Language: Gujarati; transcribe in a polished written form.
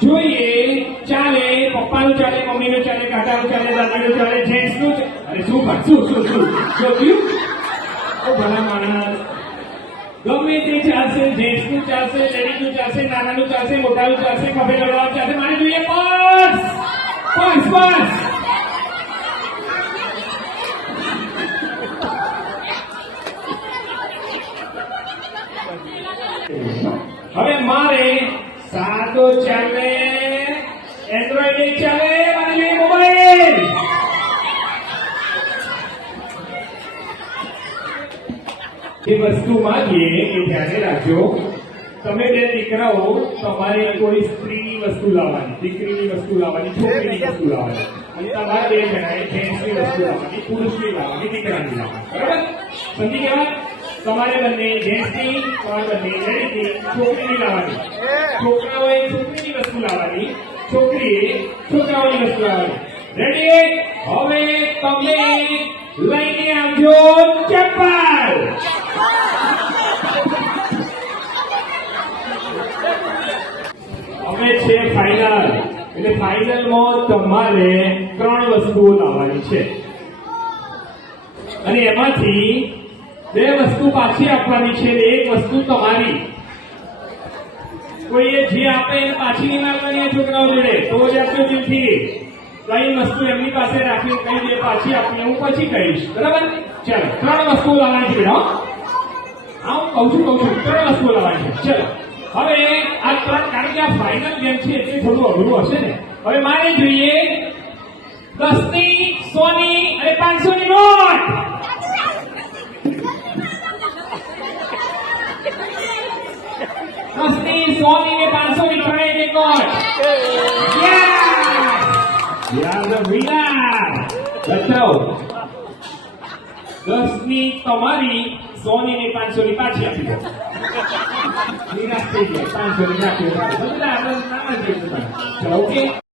જોઈએ ચાલે પપ્પાનું ચાલે મમ્મીનું ચાલે કાકાનું ચાલે દાદાનું ચાલે જેન્ટ્સનું અરે શું થયું ઓ ભલા માણસ ગમે તે ચાલશે જેન્ટ્સનું ચાલશે લેડીઝનું ચાલશે નાનાનું ચાલશે મોટાનું ચાલશે ખભે લડવાનું ચાલશે મારે જોઈએ પર્સ હવે મારે સાદો ચાલે એન્ડ્રોઈડ ચાલે મારે મોબાઈલ એ વસ્તુ માંગીએ એ ધ્યાને રાખજો તમે બે દીકરાઓ તમારે કોઈ સ્ત્રીની વસ્તુ લાવવાની દીકરીની વસ્તુ લાવવાની છોકરીની વસ્તુ લાવવાની અને તમારા બે જણાએ જેન્ટ્સની વસ્તુ લાવવાની પુરુષની લાવવાની દીકરાની લાવવાની બરાબર સમજી ગયા તમારે બંને જેન્ટ્સની તમારે બંને લેડીઝની છોકરીની લાવવાની છોકરાઓએ છોકરીની વસ્તુ લાવવાની છોકરીએ છોકરાઓની વસ્તુ લાવવાની રેડી હવે તમે લઈને આવજો ચપ્પલ અમે છે ફાઇનલ એટલે ફાઇનલમાં તમારે 3 વસ્તુઓ લાવવાની છે અને એમાંથી 2 વસ્તુ પાછી આપવાની છે અને 1 વસ્તુ તમારી કોઈએ જે આપે એને પાછી નહીં માગવાની છોકરાઓ જોડે તો જ આપજો દિલથી કઈ વસ્તુ એમની પાસે રાખી કઈ દે પાછી આપીને હું પછી કહીશ બરાબર ચાલો 3 વસ્તુઓ લાવવાની છે બેટા હા હું કહું છું 3 વસ્તુઓ લાવવાની છે ચલો હવે આ 3 કારણ કે આ ફાઇનલ ગેમ છે એટલે થોડું અઘરું હશે ને હવે મારે જોઈએ 10 ની 100 ની અને 500 ની નોટ 10 ની 100 ની ને 500 ની ત્રણેય એક નોટ યાર ધ વિનર બતાવો 10 ની તમારી 100 ની ને 500 ની પાછી આપી દો નિરાશ થઈ ગયા 500 ની રાખી બધા આપણે નાના જઈશું ચલો ઓકે